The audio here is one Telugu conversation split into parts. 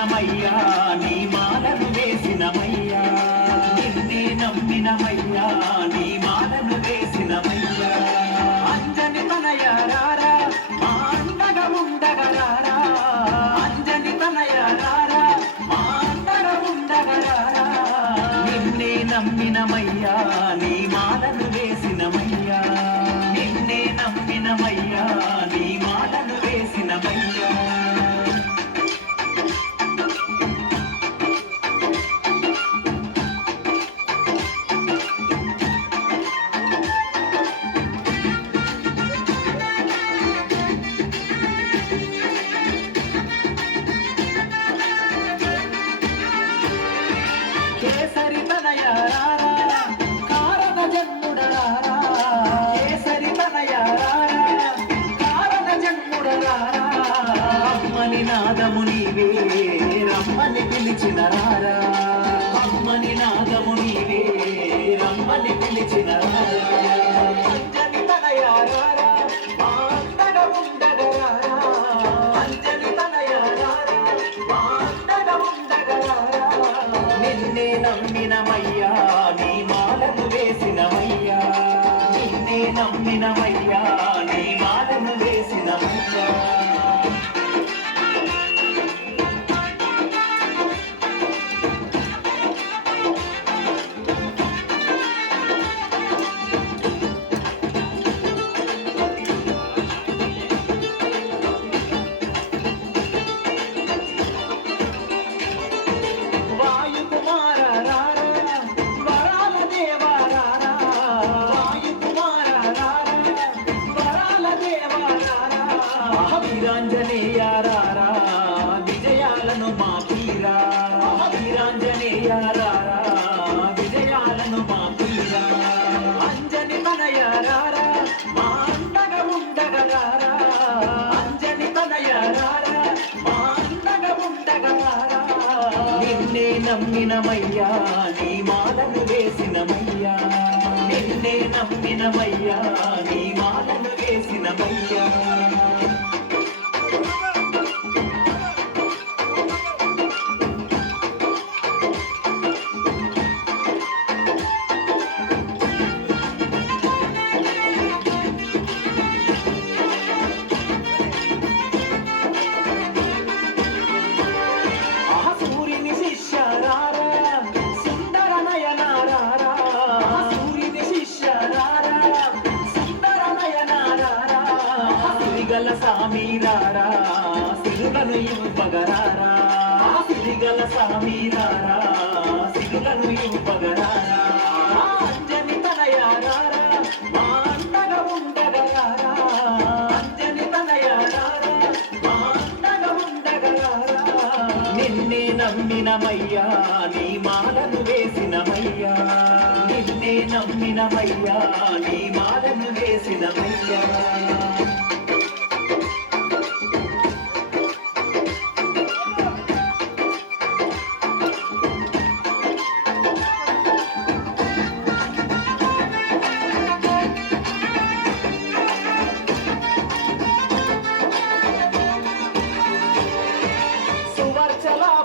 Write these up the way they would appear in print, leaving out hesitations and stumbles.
నమ్మినమయ్యా నీ మాలను వేసినమయ్యా నిన్నే నమ్మినమయ్యా నీ మాలను వేసినమయ్యా అంజని తనయారా మా అండగా ఉండగరారా అంజని తనయారా మా అండగా ఉండగరారా నిన్నే నమ్మినమయ్యా నీ మాలను వేసినమయ్యా నిన్నే నమ్మినమయ్యా నీ మాలను వేసినమయ్యా కేసరి తనయారా కారణ జన్ముడరారా కేసరి తనయారా కారణ జన్ముడరారా అమ్మని నాదము నీవే రమ్మని పిలిచిన రారా అమ్మని నాదము నీవే రమ్మని పిలిచిన రారా అంజని తనయారా మా అండగా ఉండగరారా అంజని తనయారా మా అండగా ఉండగరారా నిన్నే నమ్మినమయ్యా నీ మాలను వేసినమయ్యా నిన్నే నమ్మినమయ్యా నీ మాలను వేసినమయ్యా వీరాంజనేయారా విజయాలను మాకీరా వీరాంజనేయారా విజయాలను మాకీరా అంజని తనయారా మా అండగా ఉండగరారా అంజని తనయారా మా అండగా ఉండగరారా నిన్నే నమ్మినమయ్యా నీ మాలను వేసినమయ్యా నిన్నే నమ్మినమయ్యా నీ మాలను వేసినమయ్యా సిరిగల సామీరారా సిరులను ఇవ్వగరారా సిరిగల సామీరారా సిరులను ఇవ్వగరారా అంజని తనయారా మా అండగా ఉండగరారా అంజని తనయారా మా అండగా ఉండగరారా నిన్నే నమ్మినమయ్యా నీ మాలను వేసినమయ్యా నిన్నే నమ్మినమయ్యా నీ మాలను వేసినమయ్యా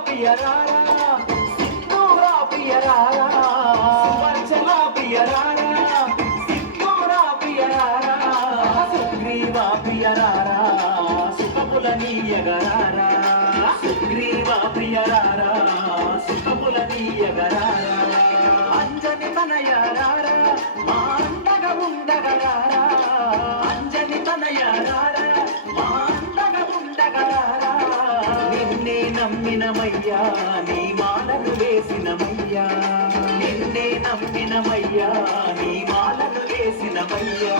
పియరారా సింధూరా పియరారా సువర్చలా పియరారా సింధూరా పియరారా సుగ్రీవా పియరారా సుఖముల నీయగరారా సుగ్రీవా పియరారా సుఖముల నీయగరారా అంజని తనయారా మా అండగా ఉండగరారా అంజని తనయారా మా అండగా ఉండగరారా నిన్నే నమ్మినమయ్యా నీ మాలను వేసినమయ్యా నిన్నే నమ్మినమయ్యా నీ మాలను వేసినమయ్యా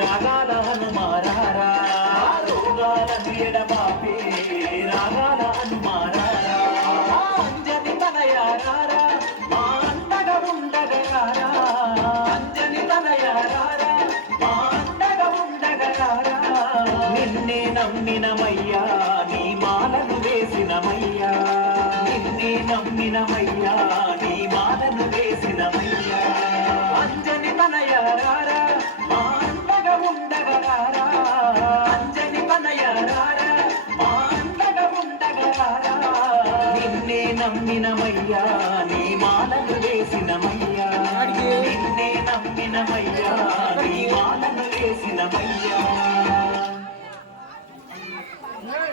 రాగాల హనుమారారా రోగాలను ఎడబాపే రాగాల అనుమారారా అంజని తనయారారా మా అండగా ఉండగరారా అంజని తనయారారా మా అండగా ఉండగరారా నిన్నే నమ్మినమయ్యా నీ మాలను వేసినమయ్యా నిన్నే నమ్మినమయ్యా నీ మాలను వేసినమయ్యా అంజని తనయారారా మా అండగా ఉండగరారా అంజని తనయారారా మా అండగా ఉండగరారా నిన్నే నమ్మినమయ్యా నీ మాలను వేసినమయ్యా నిన్నే నమ్మినమయ్యా నీ మాలను వేసినమయ్యా.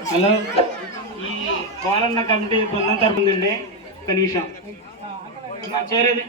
హలో, ఈ కోలన్న కమిటీ బృందం తరపుందండి. ఒక నిమిషం చేరేది